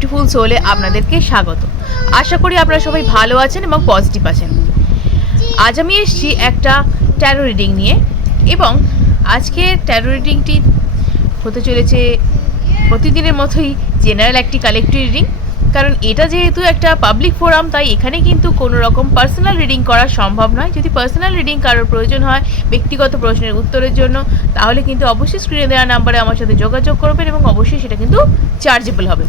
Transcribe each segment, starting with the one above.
Beautiful সোলে আপনাদেরকে স্বাগত। আশা করি আপনারা সবাই ভালো আছেন এবং পজিটিভ আছেন। আজ আমি এসেছি একটা ট্যারো রিডিং নিয়ে এবং আজকে ট্যারো রিডিংটি হতে চলেছে প্রতিদিনের মতোই জেনারেল একটি কালেক্টিভ রিডিং কারণ এটা যেহেতু একটা পাবলিক ফোরাম তাই এখানে কিন্তু কোনো রকম পার্সোনাল রিডিং করা সম্ভব নয়। যদি পার্সোনাল রিডিং কারোর প্রয়োজন হয়, ব্যক্তিগত প্রশ্নের উত্তরের জন্য, তাহলে কিন্তু অবশ্যই স্ক্রিনে দেওয়া নাম্বারে আমার সাথে যোগাযোগ করবেন এবং অবশ্যই সেটা কিন্তু চার্জেবল হবে।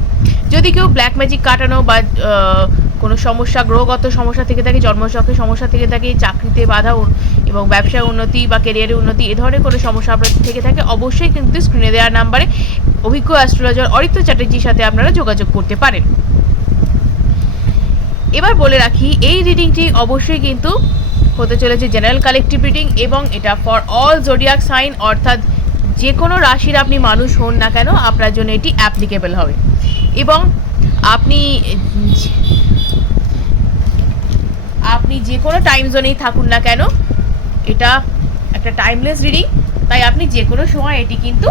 যদি কেউ ব্ল্যাক ম্যাজিক কাটানো বা কোনো সমস্যা, গ্রহগত সমস্যা থেকে থাকে জন্মচক্রের সমস্যা থেকে থাকে, চাকরিতে বাধা এবং ব্যবসায় উন্নতি বা কেরিয়ারের উন্নতি, এ ধরনের কোনো সমস্যা আপনার থেকে থাকে, অবশ্যই কিন্তু স্ক্রিনে দেওয়া নাম্বারে অভিজ্ঞ অ্যাস্ট্রোলজার অরিত্র চ্যাটার্জির সাথে আপনারা যোগাযোগ করতে পারেন। এবার বলে রাখি, এই রিডিংটি অবশ্যই কিন্তু হতে চলেছে জেনারেল কালেকটিভ রিডিং এবং এটা ফর অল জোডিয়াক সাইন অর্থাৎ যে কোনো রাশির আপনি মানুষ হন না কেন, আপনার জন্য এটি অ্যাপ্লিকেবল হবে। এবং আপনি আপনি যে কোনো টাইম জোনেই থাকুন না কেন, এটা একটা টাইমলেস রিডিং তাই আপনি যে কোনো সময় এটি কিন্তু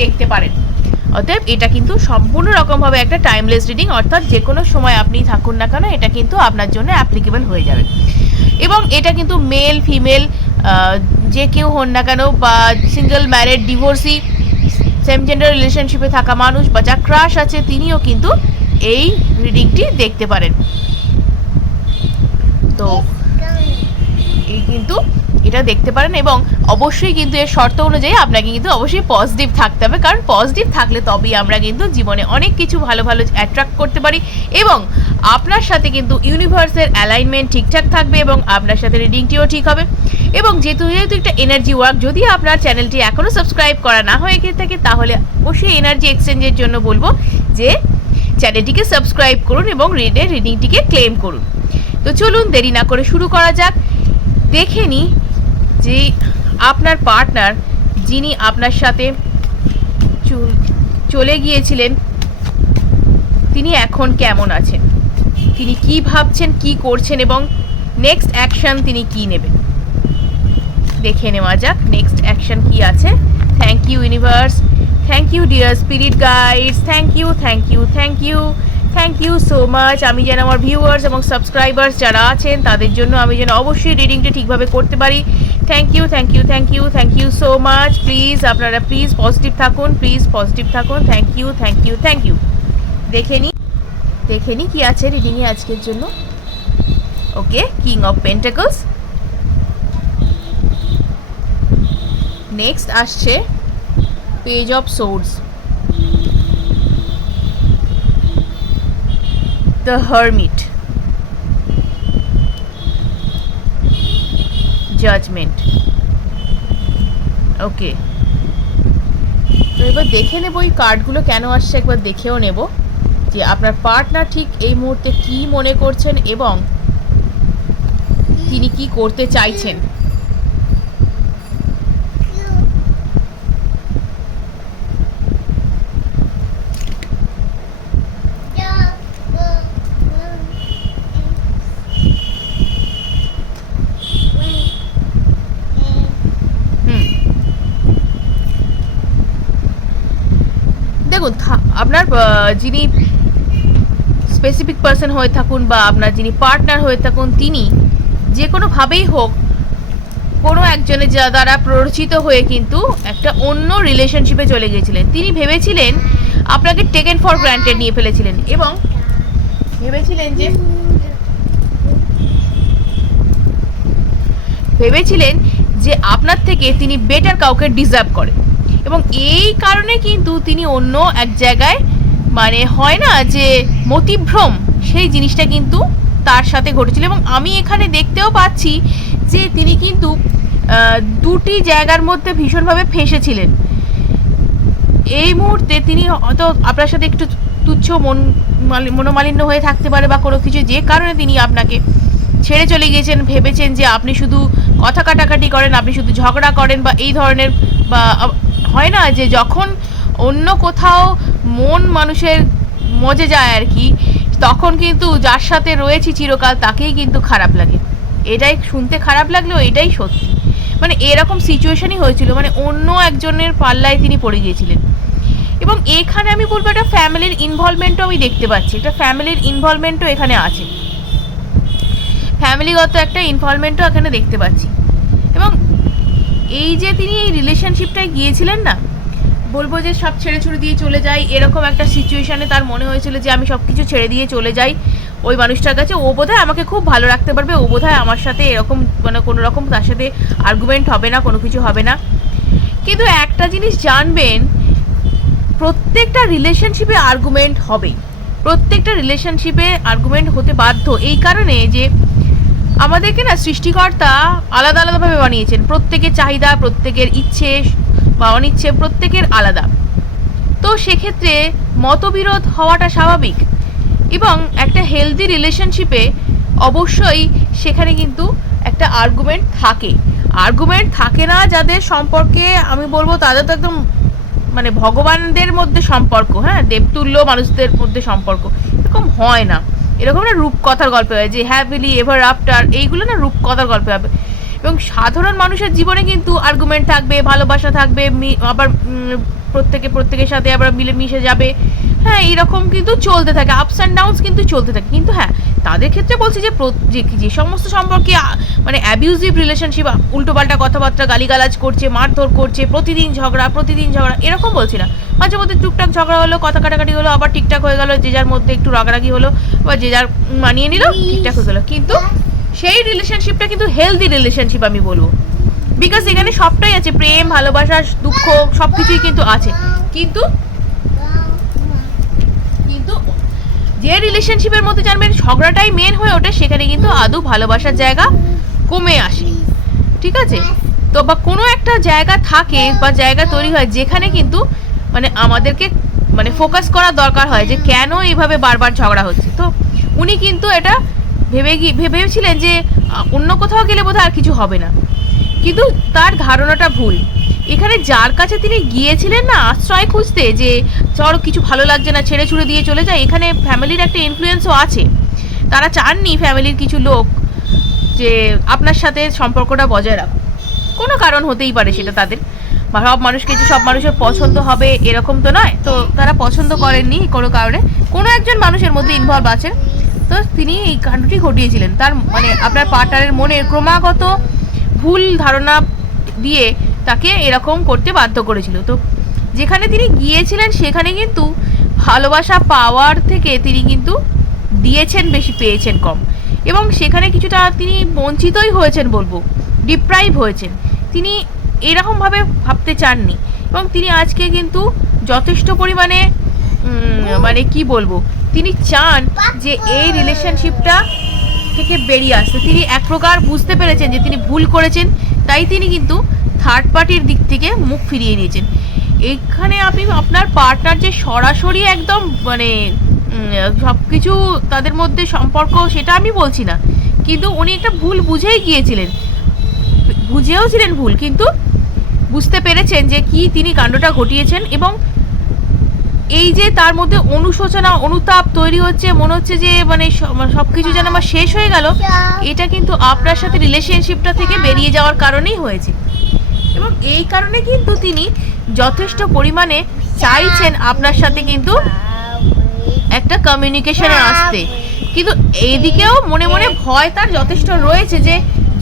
দেখতে পারেন। অতএব এটা কিন্তু সম্পূর্ণ রকমভাবে একটা টাইমলেস রিডিং অর্থাৎ যে কোনো সময় আপনি থাকুন না কেন, এটা কিন্তু আপনার জন্য অ্যাপ্লিকেবল হয়ে যাবে। এবং এটা কিন্তু মেল ফিমেল যে কেউ হন না কেন বা single married divorcee same gender রিলেশনশিপে থাকা মানুষ বা যা ক্রাশ আছে, তিনিও কিন্তু এই রিডিংটি দেখতে পারেন। তো, এই কিন্তু এটা দেখতে পারেন এবং অবশ্যই কিন্তু এর শর্ত অনুযায়ী আপনাকে কিন্তু অবশ্যই পজিটিভ থাকতে হবে। কারণ পজিটিভ থাকলে তবেই আমরা কিন্তু জীবনে অনেক কিছু ভালো ভালো অ্যাট্রাক্ট করতে পারি এবং আপনার সাথে কিন্তু ইউনিভার্সের অ্যালাইনমেন্ট ঠিকঠাক থাকবে এবং আপনার সাথে রিডিংটিও ঠিক হবে। এবং যেহেতু যেহেতু একটা এনার্জি ওয়ার্ক যদি আপনার চ্যানেলটি এখনও সাবস্ক্রাইব করা না হয়ে গিয়ে থাকে, তাহলে অবশ্যই এনার্জি এক্সচেঞ্জের জন্য বলব যে চ্যানেলটিকে সাবস্ক্রাইব করুন এবং রিডে রিডিংটিকে ক্লেম করুন। তো চলুন দেরি না করে শুরু করা যাক। দেখে নিই যে আপনার পার্টনার যিনি আপনার সাথে চলে গিয়েছিলেন, তিনি এখন কেমন আছেন? তিনি কি ভাবছেন, কি করছেন এবং নেক্সট অ্যাকশন তিনি কি নেবেন? দেখে নেওয়া যাক নেক্সট অ্যাকশন কি আছে। Thank you universe thank you dear spirit guides thank you thank you thank you thank you so much আমি যেন আমার ভিউয়ার্স এবং সাবস্ক্রাইবার্স যারা আছেন, তাদের জন্য আমি যেন অবশ্যই রিডিংটা ঠিকভাবে করতে পারি। Thank you thank you thank you thank you so much please আপনারা প্লিজ পজিটিভ থাকুন প্লিজ পজিটিভ থাকুন। Thank you thank you thank you দেখে নিই দেখে নিই কী আছে রিডিংয়ে আজকের জন্য। Okay king of pentacles next আসছে page of swords the hermit judgement okay তো এবার দেখে নেব এই কার্ডগুলো কেন আসছে, একবার দেখেও নেব যে আপনার পার্টনার ঠিক এই মুহূর্তে কি মনে করছেন এবং তিনি কি করতে চাইছেন। আপনার যিনি স্পেসিফিক পার্সন হয়ে থাকুন বা আপনার যিনি পার্টনার হয়ে থাকুন, তিনি যে কোনোভাবেই হোক, কোনো একজনের যা দ্বারা প্ররোচিত হয়ে কিন্তু একটা অন্য রিলেশনশিপে চলে গিয়েছিলেন। তিনি ভেবেছিলেন আপনাকে টেকেন ফর গ্রান্টেড নিয়ে ফেলেছিলেন এবং ভেবেছিলেন যে ভেবেছিলেন যে আপনার থেকে তিনি বেটার কাউকে ডিজার্ভ করে এবং এই কারণে কিন্তু তিনি অন্য এক জায়গায় মানে হয় না যে মতিভ্রম, সেই জিনিসটা কিন্তু তার সাথে ঘটেছিল। এবং আমি এখানে দেখতেও পাচ্ছি যে তিনি কিন্তু দুটি জায়গার মধ্যে ভীষণভাবে ফেঁসেছিলেন। এই মুহূর্তে তিনি হয়তো আপনার সাথে একটু তুচ্ছ মন মনোমালিন্য হয়ে থাকতে পারে বা কোনো কিছু, যে কারণে তিনি আপনাকে ছেড়ে চলে গিয়েছেন, ভেবেছেন যে আপনি শুধু কথা কাটাকাটি করেন, আপনি শুধু ঝগড়া করেন বা এই ধরনের বা হয় না যে যখন অন্য কোথাও মন মানুষের মজে যায় আর কি, তখন কিন্তু যার সাথে রয়েছি চিরকাল তাকেই কিন্তু খারাপ লাগে। এটাই শুনতে খারাপ লাগলেও এটাই সত্যি। মানে এরকম সিচুয়েশনই হয়েছিল মানে অন্য একজনের পাল্লায় তিনি পড়ে গিয়েছিলেন। এবং এখানে আমি বলব একটা ফ্যামিলির ইনভলভমেন্টও আমি দেখতে পাচ্ছি। একটা ফ্যামিলির ইনভলভমেন্টও এখানে আছে। ফ্যামিলিগত একটা ইনভলভমেন্টও এখানে দেখতে পাচ্ছি। এবং এই যে তিনি এই রিলেশনশিপটায় গিয়েছিলেন না, বলব যে সব ছেড়ে ছুড়ে দিয়ে চলে যাই এরকম একটা সিচুয়েশানে তার মনে হয়েছিল যে আমি সব কিছু ছেড়ে দিয়ে চলে যাই। ওই মানুষটার কাছে ও বোধহয় আমাকে খুব ভালো রাখতে পারবে। ও বোধহয় আমার সাথে এরকম মানে কোনো রকম তার সাথে আর্গুমেন্ট হবে না, কোনো কিছু হবে না। কিন্তু একটা জিনিস জানবেন, প্রত্যেকটা রিলেশনশিপে আর্গুমেন্ট হবে প্রত্যেকটা রিলেশনশিপে আর্গুমেন্ট হতে বাধ্য। এই কারণে যে আমাদেরকে না সৃষ্টিকর্তা আলাদা আলাদাভাবে বানিয়েছেন। প্রত্যেকের চাহিদা, প্রত্যেকের ইচ্ছে বা অনিচ্ছে, প্রত্যেকের আলাদা। তো সেক্ষেত্রে মতবিরোধ হওয়াটা স্বাভাবিক এবং একটা হেলদি রিলেশনশিপে অবশ্যই সেখানে কিন্তু একটা আর্গুমেন্ট থাকে। আর্গুমেন্ট থাকে না যাদের সম্পর্কে আমি বলব তাদের তো একদম মানে ভগবানদের মধ্যে সম্পর্ক হ্যাঁ? দেবতুল্য মানুষদের মধ্যে সম্পর্ক। এরকম হয় না। এরকম না রূপকথার গল্পে হয়, যে হ্যাপিলি এভার আফটার এইগুলো না রূপকথার গল্পে হবে। এবং সাধারণ মানুষের জীবনে কিন্তু আর্গুমেন্ট থাকবে, ভালোবাসা থাকবে আবার প্রত্যেকে প্রত্যেকের সাথে আবার মিলেমিশে যাবে। হ্যাঁ এরকম কিন্তু চলতে থাকে আপস অ্যান্ড ডাউনস কিন্তু চলতে থাকে। কিন্তু হ্যাঁ তাদের ক্ষেত্রে বলছি যে যে সমস্ত সম্পর্কে মানে অ্যাবিউজিভ রিলেশনশিপ উল্টোপাল্টা কথাবার্তা গালিগালাজ করছে মারধর করছে প্রতিদিন ঝগড়া প্রতিদিন ঝগড়া এরকম বলছি না। মাঝে মধ্যে টুকটাক ঝগড়া হলো কথা কাটাকাটি হলো আবার ঠিকঠাক হয়ে গেলো যে যার মধ্যে একটু রাগারাগি হলো বা যে যার মানিয়ে নিল ঠিকঠাক হয়ে গেলো। কিন্তু সেই রিলেশনশিপটা কিন্তু হেলদি রিলেশনশিপ আমি বলব। বিকজ এখানে সবটাই আছে প্রেম ভালোবাসা দুঃখ সব কিছুই কিন্তু আছে। কিন্তু যে রিলেশনশিপের মধ্যে জানবেন, ঝগড়াটাই মেন হয়ে ওঠে, সেখানে কিন্তু আদৌ ভালোবাসার জায়গা কমে আসে। ঠিক আছে? তো বা কোনো একটা জায়গা থাকে বা জায়গা তৈরি হয় যেখানে কিন্তু মানে আমাদেরকে মানে ফোকাস করা দরকার হয় যে কেন এইভাবে বারবার ঝগড়া হচ্ছে। তো উনি কিন্তু এটা ভেবে গিয়ে ভেবেছিলেন যে অন্য কোথাও গেলে বোধহয় আর কিছু হবে না। কিন্তু তার ধারণাটা ভুল। এখানে যার কাছে তিনি গিয়েছিলেন না, আশ্রয় খুঁজতে যে চল কিছু ভালো লাগছে না, ছেড়ে ছুড়ে দিয়ে চলে যায়। এখানে ফ্যামিলির একটা ইনফ্লুয়েন্সও আছে। তারা চাননি ফ্যামিলির কিছু লোক যে আপনার সাথে সম্পর্কটা বজায় রাখুন কোনো কারণ হতেই পারে সেটা তাদের। সব মানুষকে যে সব মানুষের পছন্দ হবে এরকম তো নয়। তো তারা পছন্দ করেননি কোনো কারণে। কোনো একজন মানুষের মধ্যে ইনভলভ আছেন। তো তিনি এই কাণ্ডটি ঘটিয়েছিলেন। তার মানে আপনার পার্টনারের মনের ক্রমাগত ভুল ধারণা দিয়ে তাকে এরকম করতে বাধ্য করেছিল। তো যেখানে তিনি গিয়েছিলেন, সেখানে কিন্তু ভালোবাসা পাওয়ার থেকে তিনি কিন্তু দিয়েছেন, বেশি পেয়েছেন কম। এবং সেখানে কিছুটা তিনি বঞ্চিতই হয়েছেন বলব ডিপ্রাইভ হয়েছেন। তিনি এরকমভাবে ভাবতে চাননি। এবং তিনি আজকে কিন্তু যথেষ্ট পরিমাণে মানে কি বলব, তিনি চান যে এই রিলেশনশিপটা থেকে বেরিয়ে আসতে। তিনি এক প্রকার বুঝতে পেরেছেন যে তিনি ভুল করেছেন, তাই তিনি কিন্তু থার্ড পার্টির দিক থেকে মুখ ফিরিয়ে নিয়েছেন। এখানে আপনি আপনার পার্টনার যে সরাসরি একদম মানে সব কিছু তাদের মধ্যে সম্পর্ক সেটা আমি বলছি না। কিন্তু উনি একটা ভুল বুঝেই গিয়েছিলেন। বুঝেও ছিলেন ভুল, কিন্তু বুঝতে পেরেছেন যে কি তিনি কাণ্ডটা ঘটিয়েছেন এবং এই যে তার মধ্যে অনুশোচনা, অনুতাপ তৈরি হচ্ছে, মনে হচ্ছে যে মানে সব কিছু যেন আমার শেষ হয়ে গেল, এটা কিন্তু আপনার সাথে রিলেশনশিপটা থেকে বেরিয়ে যাওয়ার কারণেই হয়েছে। এবং এই কারণে কিন্তু তিনি যথেষ্ট পরিমাণে চাইছেন আপনার সাথে কিন্তু একটা কমিউনিকেশনে আসতে। কিন্তু এইদিকেও মনে মনে ভয় তার যথেষ্ট রয়েছে যে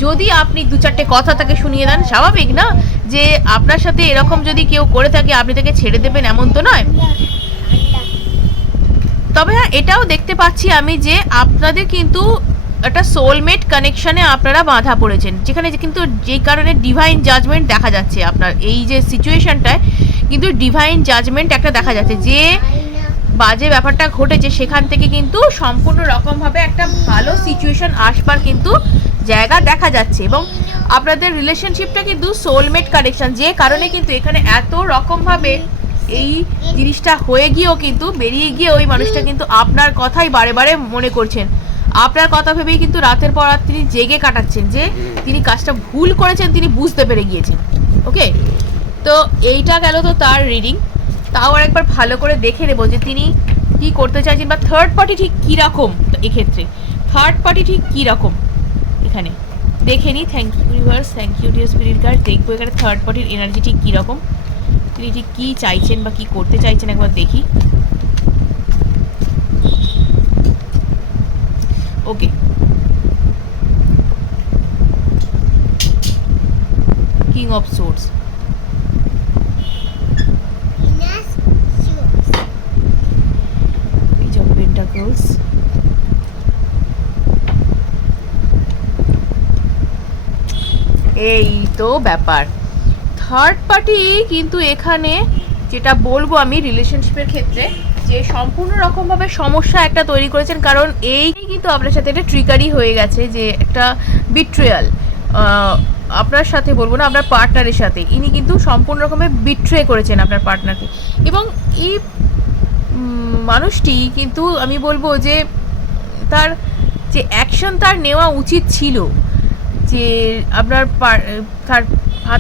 যদি আপনি দু চারটে কথা তাকে শুনিয়ে দেন, স্বাভাবিক না? যে আপনার সাথে এরকম যদি কেউ করে থাকে, আপনি তাকে ছেড়ে দেবেন এমন তো নয়? তবে হ্যাঁ এটাও দেখতে পাচ্ছি আমি যে আপনাদের কিন্তু একটা সোলমেট কানেকশনে আপনারা বাঁধা পড়েছেন। যেখানে কিন্তু যেই কারণে ডিভাইন জাজমেন্ট দেখা যাচ্ছে আপনার। এই যে সিচুয়েশনটায় কিন্তু ডিভাইন জাজমেন্ট একটা দেখা যাচ্ছে। যে বাজে ব্যাপারটা ঘটেছে, সেখান থেকে কিন্তু সম্পূর্ণ রকমভাবে একটা ভালো সিচুয়েশন আসবার কিন্তু জায়গা দেখা যাচ্ছে। এবং আপনাদের রিলেশনশিপটা কিন্তু সোলমেট কানেকশন যে কারণে কিন্তু এখানে এত রকমভাবে এই জিনিসটা হয়ে গিয়েও কিন্তু বেরিয়ে গিয়ে ওই মানুষটা কিন্তু আপনার কথাই বারে বারে মনে করছেন। আপনার কথা ভেবেই কিন্তু রাতের পর রাত তিনি জেগে কাটাচ্ছেন যে তিনি কাজটা ভুল করেছেন, তিনি বুঝতে পেরে গিয়েছেন। ওকে তো এইটা গেল তো তার রিডিং তাও আর একবার ভালো করে দেখে নেব যে তিনি কি করতে চাইছেন বা থার্ড পার্টি ঠিক কীরকম এক্ষেত্রে। থার্ড পার্টি ঠিক কীরকম এখানে। দেখে নিই thank you universe thank you dear spirit guard দেখব এখানে থার্ড পার্টির এনার্জি ঠিক কীরকম তিনি ঠিক কী চাইছেন বা কী করতে চাইছেন একবার দেখি। Okay king of swords Pentacles. এই তো ব্যাপার। থার্ড পার্টি কিন্তু এখানে যেটা বলব আমি রিলেশনশিপের ক্ষেত্রে যে সম্পূর্ণ রকমভাবে সমস্যা একটা তৈরি করেছেন, কারণ এই কিন্তু আপনার সাথে একটা ট্রিকারি হয়ে গেছে যে একটা বিট্রিয়াল আপনার সাথে বলব না, আপনার পার্টনারের সাথে। ইনি কিন্তু সম্পূর্ণ রকমের বিট্রে করেছেন আপনার পার্টনারকে এবং এই মানুষটি কিন্তু আমি বলব যে তার যে অ্যাকশন তার নেওয়া উচিত ছিল যে আপনার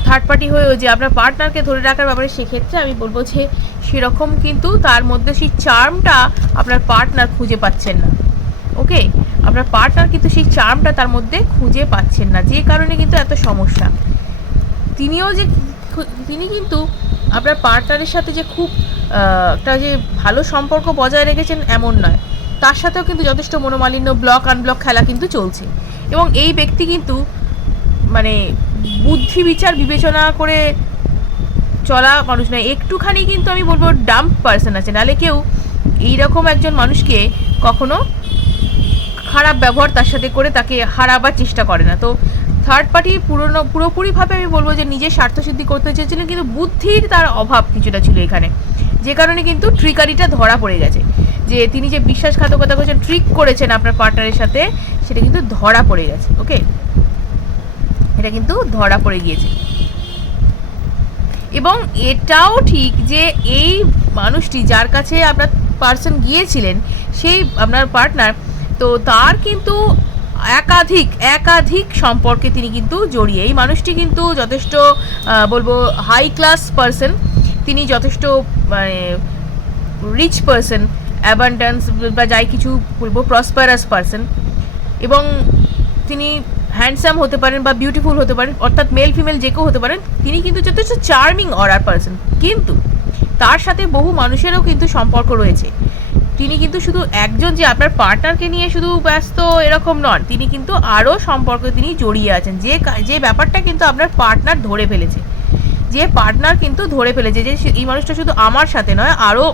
থার্ড পার্টি হয়েও যে আপনার পার্টনারকে ধরে রাখার ব্যাপারে সেক্ষেত্রে আমি বলব যে সেরকম কিন্তু তার মধ্যে সেই চার্মটা আপনার পার্টনার খুঁজে পাচ্ছেন না। ওকে আপনার পার্টনার কিন্তু সেই চার্মটা তার মধ্যে খুঁজে পাচ্ছেন না। যে কারণে কিন্তু এত সমস্যা। তিনিও যে তিনি কিন্তু আপনার পার্টনারের সাথে যে খুব একটা যে ভালো সম্পর্ক বজায় রেখেছেন এমন নয়। তার সাথেও কিন্তু যথেষ্ট মনোমালিন্য ব্লক আনব্লক খেলা কিন্তু চলছে। এবং এই ব্যক্তি কিন্তু মানে বুদ্ধি বিচার বিবেচনা করে চলা মানুষ নয়। একটুখানি কিন্তু আমি বলব ডাম্প পার্সন আছে। নাহলে কেউ এইরকম একজন মানুষকে কখনো খারাপ ব্যবহার তার সাথে করে তাকে হারাবার চেষ্টা করে না। তো থার্ড পার্টি পুরনো, পুরোপুরিভাবে আমি বলব যে নিজের স্বার্থসিদ্ধি করতে চেয়েছিলেন, কিন্তু বুদ্ধির তার অভাব কিছুটা ছিল এখানে। যে কারণে কিন্তু ট্রিকারিটা ধরা পড়ে গেছে। যে তিনি যে বিশ্বাসঘাতকতা করেছেন ট্রিক করেছেন আপনার পার্টনারের সাথে, সেটা কিন্তু ধরা পড়ে গেছে। ওকে এটা কিন্তু ধরা পড়ে গিয়েছে। এবং এটাও ঠিক যে এই মানুষটি যার কাছে আপনার পার্সন গিয়েছিলেন, সেই আপনার পার্টনার তো তার কিন্তু একাধিক একাধিক সম্পর্কে তিনি কিন্তু জড়িয়ে, এই মানুষটি কিন্তু যথেষ্ট বলব হাই ক্লাস পার্সন তিনি যথেষ্ট মানে রিচ পার্সন অ্যাবান্ডান্স বা যাই কিছু বলব প্রসপারাস পার্সন এবং তিনি হ্যান্ডসাম হতে পারেন বা বিউটিফুল হতে পারেন, অর্থাৎ মেল ফিমেল যে কেউ হতে পারেন, তিনি কিন্তু যথেষ্ট চার্মিং অরার পার্সন কিন্তু তার সাথে বহু মানুষেরও কিন্তু সম্পর্ক রয়েছে। তিনি কিন্তু শুধু একজন যে আপনার পার্টনারকে নিয়ে শুধু ব্যস্ত এরকম নন, তিনি কিন্তু আরও সম্পর্কে তিনি জড়িয়ে আছেন। যে যে ব্যাপারটা কিন্তু আপনার পার্টনার ধরে ফেলেছে। যে পার্টনার কিন্তু ধরে ফেলেছে যে এই মানুষটা শুধু আমার সাথে নয়, আরও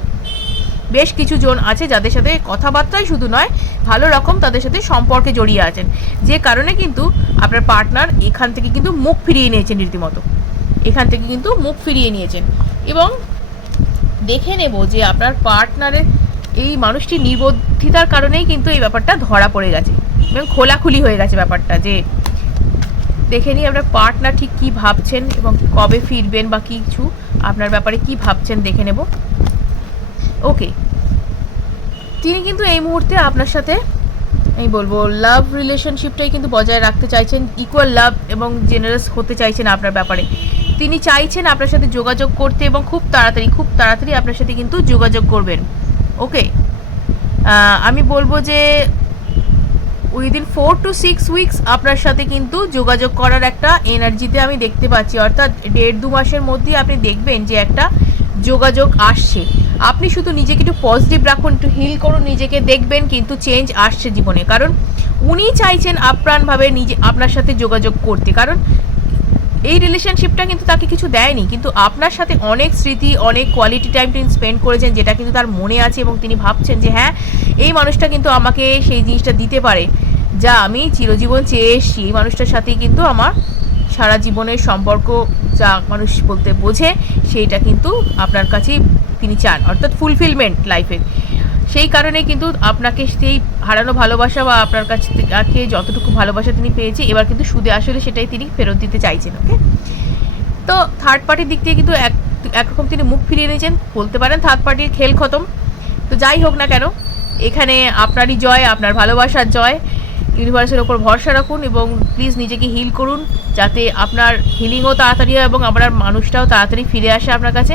বেশ কিছু জন আছে যাদের সাথে কথাবার্তাই শুধু নয়, ভালো রকম তাদের সাথে সম্পর্কে জড়িয়ে আছেন। যে কারণে কিন্তু আপনার পার্টনার এখান থেকে কিন্তু মুখ ফিরিয়ে নিয়েছেন রীতিমতো। এখান থেকে কিন্তু মুখ ফিরিয়ে নিয়েছেন। এবং দেখে নেব যে আপনার পার্টনারের এই মানুষটি নির্বুদ্ধিতার কারণেই কিন্তু এই ব্যাপারটা ধরা পড়ে গেছে এবং খোলাখুলি হয়ে গেছে ব্যাপারটা যে দেখে নিই আপনার পার্টনার ঠিক কী ভাবছেন এবং কবে ফিরবেন বা কিছু, আপনার ব্যাপারে কি ভাবছেন দেখে নেব। ওকে তিনি কিন্তু এই মুহূর্তে আপনার সাথে, আমি বলব লাভ রিলেশনশিপটাই কিন্তু বজায় রাখতে চাইছেন ইকুয়াল লাভ এবং জেনারেস হতে চাইছেন আপনার ব্যাপারে। তিনি চাইছেন আপনার সাথে যোগাযোগ করতে এবং খুব তাড়াতাড়ি খুব তাড়াতাড়ি আপনার সাথে কিন্তু যোগাযোগ করবেন। ওকে আমি বলব যে within four to six weeks আপনার সাথে কিন্তু যোগাযোগ করার একটা এনার্জিতে আমি দেখতে পাচ্ছি। অর্থাৎ দেড় দু মাসের মধ্যেই আপনি দেখবেন যে একটা যোগাযোগ আসছে। আপনি শুধু নিজেকে একটু পজিটিভ রাখুন, একটু হিল করুন, নিজেকে দেখবেন কিন্তু চেঞ্জ আসছে জীবনে। কারণ উনি চাইছেন আপ্রাণভাবে নিজে, আপনার সাথে যোগাযোগ করতে। কারণ এই রিলেশনশিপটা কিন্তু তাকে কিছু দেয়নি। কিন্তু আপনার সাথে অনেক স্মৃতি, অনেক কোয়ালিটি টাইম তিনি স্পেন্ড করেছেন, যেটা কিন্তু তার মনে আছে এবং তিনি ভাবছেন যে হ্যাঁ এই মানুষটা কিন্তু আমাকে সেই জিনিসটা দিতে পারে। যা আমি চিরজীবন চেয়ে এসেছি। এই মানুষটার সাথেই কিন্তু আমার সারা জীবনের সম্পর্ক, যা মানুষ বলতে বোঝে, সেইটা কিন্তু আপনার কাছেই তিনি চান, অর্থাৎ ফুলফিলমেন্ট লাইফের সেই কারণে কিন্তু আপনাকে সেই হারানো ভালোবাসা বা আপনার কাছ থেকে যতটুকু ভালোবাসা তিনি পেয়েছে, এবার কিন্তু সুদে আসলে সেটাই তিনি ফেরত দিতে চাইছেন ওকে তো থার্ড পার্টির দিক থেকে কিন্তু এক, একরকম তিনি মুখ ফিরিয়ে নিয়েছেন বলতে পারেন থার্ড পার্টির খেল খতম। তো যাই হোক না কেন, এখানে আপনারই জয়, আপনার ভালোবাসার জয় ইউনিভার্সের ওপর ভরসা রাখুন এবং প্লিজ নিজেকে হিল করুন, যাতে আপনার হিলিংও তাড়াতাড়ি হয় এবং আপনার মানুষটাও তাড়াতাড়ি ফিরে আসে আপনার কাছে।